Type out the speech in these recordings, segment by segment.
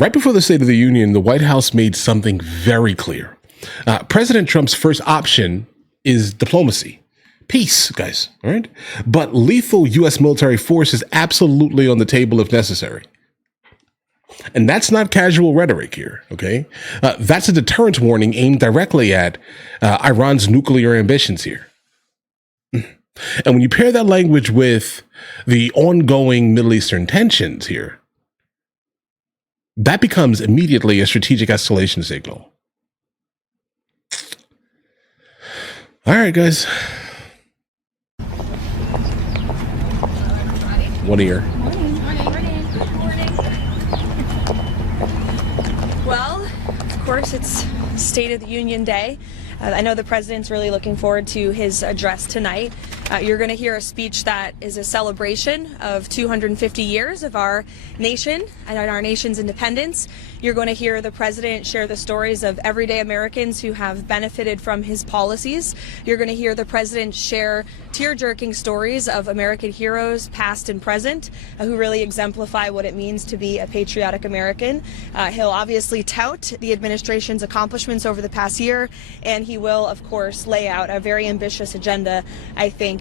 Right before the State of the Union, the White House made something very clear. President Trump's first option is diplomacy. Peace, guys, all right? But lethal U.S. military force is absolutely on the table if necessary. And that's not casual rhetoric here, okay? That's a deterrence warning aimed directly at Iran's nuclear ambitions here. And when you pair that language with the ongoing Middle Eastern tensions here, that becomes immediately a strategic escalation signal. All right, guys. One ear. Well, of course, it's State of the Union Day. I know the president's really looking forward to his address tonight. You're going to hear a speech that is a celebration of 250 years of our nation and our nation's independence. You're going to hear the president share the stories of everyday Americans who have benefited from his policies. You're going to hear the president share tear-jerking stories of American heroes, past and present, who really exemplify what it means to be a patriotic American. He'll obviously tout the administration's accomplishments over the past year, and he will, of course, lay out a very ambitious agenda, I think,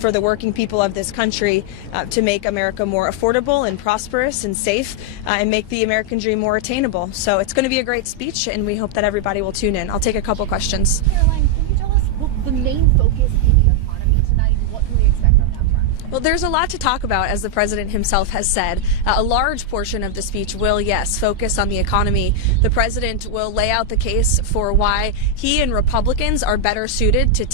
for the working people of this country to make America more affordable and prosperous and safe and make the American dream more attainable. So it's going to be a great speech, and we hope that everybody will tune in. I'll take a couple questions. Karoline, can you tell us what the main focus in the economy tonight? What can we expect on that front? Well, there's a lot to talk about, as the president himself has said. A large portion of the speech will, yes, focus on the economy. The president will lay out the case for why he and Republicans are better suited to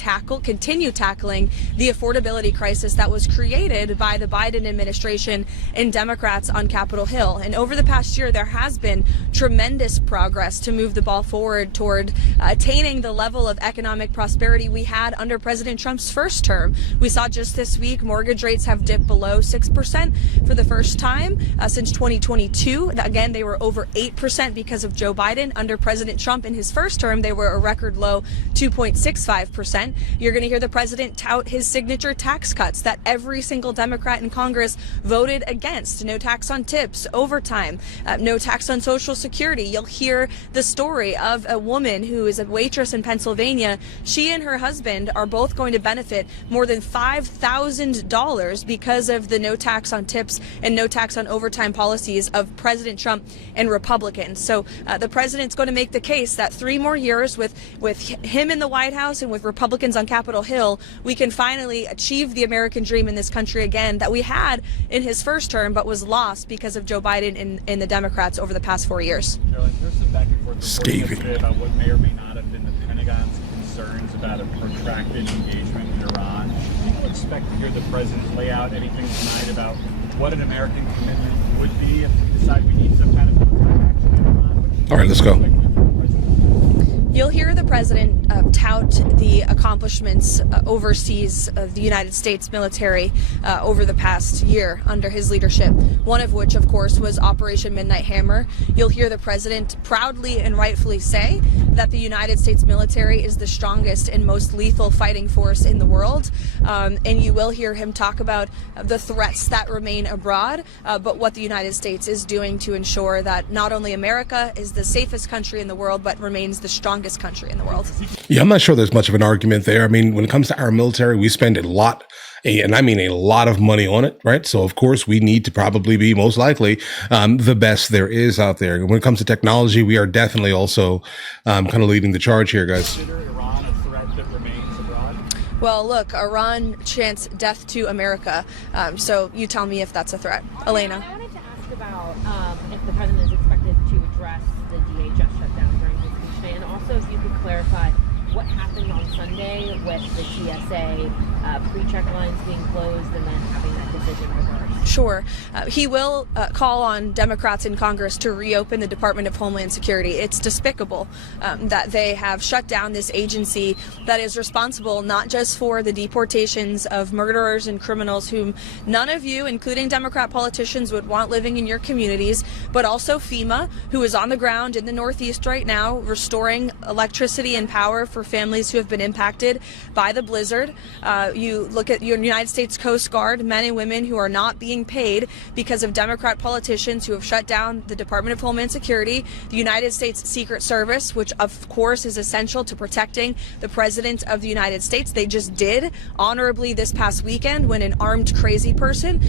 continue tackling the affordability crisis that was created by the Biden administration and Democrats on Capitol Hill. And over the past year, there has been tremendous progress to move the ball forward toward attaining the level of economic prosperity we had under President Trump's first term. We saw just this week mortgage rates have dipped below 6% for the first time since 2022. Again, they were over 8% because of Joe Biden. Under President Trump in his first term, they were a record low 2.65%. You're going to hear the president tout his signature tax cuts that every single Democrat in Congress voted against. No tax on tips, overtime, no tax on Social Security. You'll hear the story of a woman who is a waitress in Pennsylvania. She and her husband are both going to benefit more than $5,000 because of the no tax on tips and no tax on overtime policies of President Trump and Republicans. So the president's going to make the case that 3 more years with him in the White House and with Republicans on Capitol Hill, we can finally achieve the American dream in this country again that we had in his first term but was lost because of Joe Biden and the Democrats over the past 4 years. Caroline, there's some back and forth yesterday about what may or may not have been the Pentagon's concerns about a protracted engagement with Iran. Do you expect to hear the president lay out anything tonight about what an American commitment would be if we decide we need some kind of military action in Iran? All right, let's go. You'll hear the president tout the accomplishments overseas of the United States military over the past year under his leadership, one of which, of course, was Operation Midnight Hammer. You'll hear the president proudly and rightfully say that the United States military is the strongest and most lethal fighting force in the world. And you will hear him talk about the threats that remain abroad, but what the United States is doing to ensure that not only America is the safest country in the world, but remains the strongest country in the world. Yeah, I'm not sure there's much of an argument there. I mean, when it comes to our military, we spend a lot, and I mean a lot of money on it, right? So, of course, we need to probably be most likely the best there is out there. And when it comes to technology, we are definitely also kind of leading the charge here, guys. Consider Iran a threat that remains abroad? Well, look, Iran chants death to America. So you tell me if that's a threat. Elena. I wanted to ask about if the president is expected to address the DHS shutdown during his speech today, and also if you could clarify what happened on Sunday with the TSA pre-check lines being closed and then having that decision reversed. Sure. He will call on Democrats in Congress to reopen the Department of Homeland Security. It's despicable that they have shut down this agency that is responsible not just for the deportations of murderers and criminals whom none of you, including Democrat politicians, would want living in your communities, but also FEMA, who is on the ground in the Northeast right now, restoring electricity and power for families who have been impacted by the blizzard. You look at your United States Coast Guard, men and women who are not being paid because of Democrat politicians who have shut down the Department of Homeland Security, the United States Secret Service, which of course is essential to protecting the President of the United States. They just did honorably this past weekend when an armed crazy person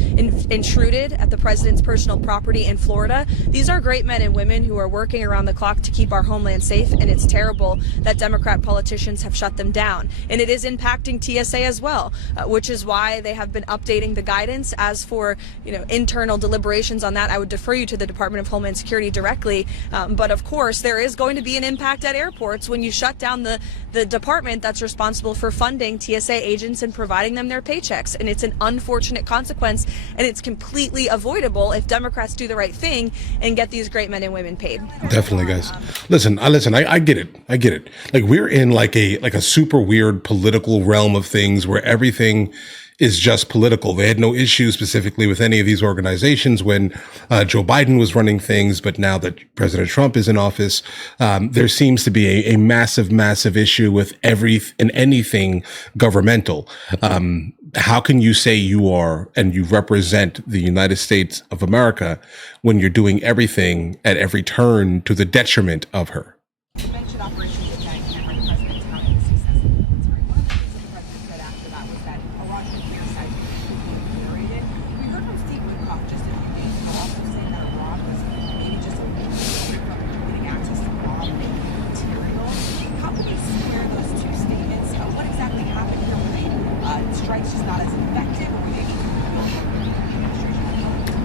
intruded at the President's personal property in Florida. These are great men and women who are working around the clock to keep our homeland safe, and it's terrible that Democrat politicians have shut them down. And it is impacting TSA as well, which is why they have been updating the guidance. As for internal deliberations on that, I would defer you to the Department of Homeland Security directly. But of course, there is going to be an impact at airports when you shut down the department that's responsible for funding TSA agents and providing them their paychecks. And it's an unfortunate consequence, and it's completely avoidable if Democrats do the right thing and get these great men and women paid. Definitely, guys. Listen. I get it. I get it. Like, we're in like a super weird political realm of things where everything is just political. They had no issue specifically with any of these organizations when Joe Biden was running things, but now that President Trump is in office, there seems to be a massive issue with anything governmental. How can you say you are and you represent the United States of America when you're doing everything at every turn to the detriment of her? You mentioned Operation Midnight and the president's comments. He says that it's very one of the things that the president said after that was that Iran nuclear sites could be obliterated. We heard from Steve Witkoff just a few days ago also saying that Iran was maybe just a week away from getting access to raw material. How can you square those two statements? What exactly happened here? Were the strikes just not as effective, or were they just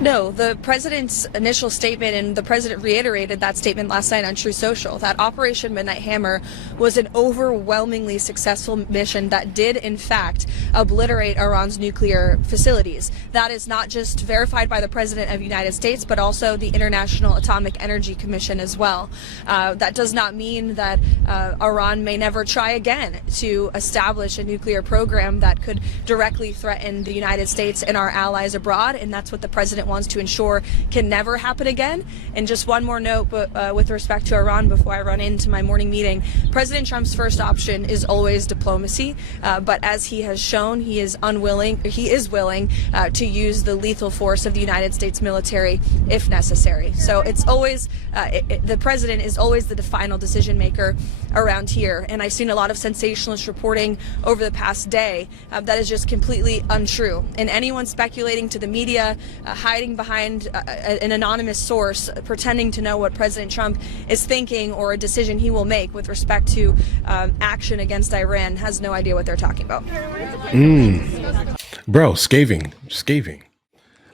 No, the president's initial statement, and the president reiterated that statement last night on True Social, that Operation Midnight Hammer was an overwhelmingly successful mission that did, in fact, obliterate Iran's nuclear facilities. That is not just verified by the President of the United States, but also the International Atomic Energy Commission as well. That does not mean that Iran may never try again to establish a nuclear program that could directly threaten the United States and our allies abroad, and that's what the president wants to ensure can never happen again. And just one more note, but with respect to Iran, before I run into my morning meeting, President Trump's first option is always diplomacy, but as he has shown, he is willing to use the lethal force of the United States military if necessary. So it's always the president is always the final decision maker around here. And I've seen a lot of sensationalist reporting over the past day that is just completely untrue. And anyone speculating to the media, hiding behind an anonymous source, pretending to know what President Trump is thinking or a decision he will make with respect to action against Iran has no idea what they're talking about. Bro, scathing.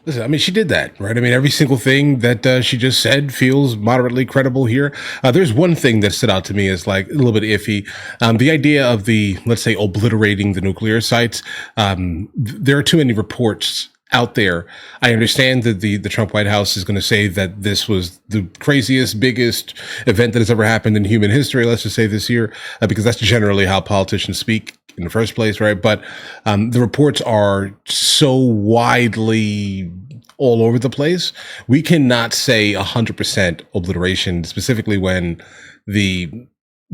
Listen, I mean, she did that, right? I mean, every single thing that she just said feels moderately credible here. There's one thing that stood out to me as like a little bit iffy. The idea of let's say, obliterating the nuclear sites. There are too many reports out there. I understand that the Trump White House is going to say that this was the craziest, biggest event that has ever happened in human history, let's just say this year, because that's generally how politicians speak in the first place, right? But the reports are so widely all over the place. We cannot say 100% obliteration, specifically when the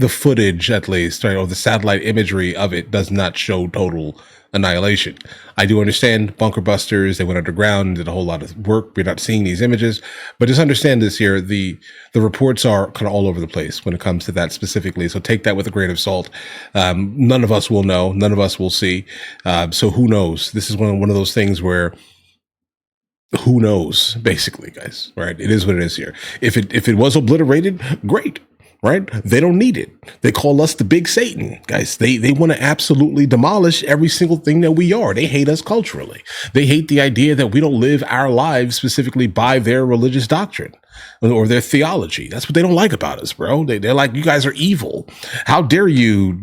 footage, at least, right, or the satellite imagery of it does not show total annihilation. I do understand bunker busters, they went underground, did a whole lot of work. We're not seeing these images, but just understand this here. The reports are kind of all over the place when it comes to that specifically. So take that with a grain of salt. None of us will know. None of us will see. So who knows? This is one of those things where who knows, basically, guys, right? It is what it is here. If it was obliterated, great. Right? They don't need it. They call us the big Satan, guys. They want to absolutely demolish every single thing that we are. They hate us culturally. They hate the idea that we don't live our lives specifically by their religious doctrine or their theology. That's what they don't like about us, bro. They're like, you guys are evil. How dare you,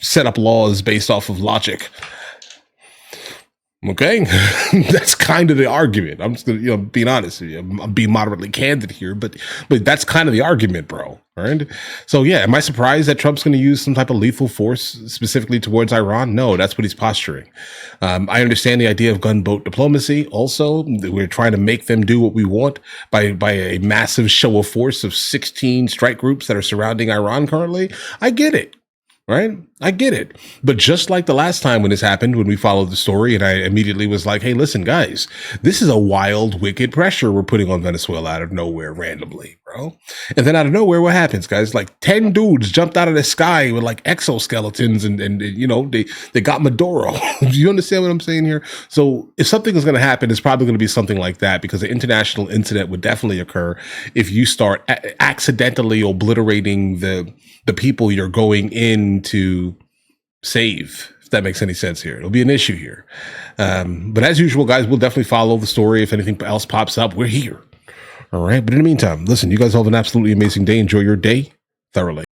set up laws based off of logic? Okay, that's kind of the argument. I'm just gonna, being honest with you. I'm being moderately candid here, but that's kind of the argument, bro. Right? So yeah, am I surprised that Trump's going to use some type of lethal force specifically towards Iran? No, that's what he's posturing. I understand the idea of gunboat diplomacy. Also, we're trying to make them do what we want by a massive show of force of 16 strike groups that are surrounding Iran currently. I get it. Right? I get it. But just like the last time when this happened, when we followed the story, and I immediately was like, hey, listen, guys, this is a wild, wicked pressure we're putting on Venezuela out of nowhere randomly, bro. And then out of nowhere, what happens, guys? Like 10 dudes jumped out of the sky with like exoskeletons and you know, they got Maduro. Do you understand what I'm saying here? So if something is going to happen, it's probably going to be something like that, because an international incident would definitely occur if you start accidentally obliterating the people you're going in to save, if that makes any sense here. It'll be an issue here. But as usual, guys, we'll definitely follow the story. If anything else pops up, we're here. All right. But in the meantime, listen, you guys have an absolutely amazing day. Enjoy your day thoroughly.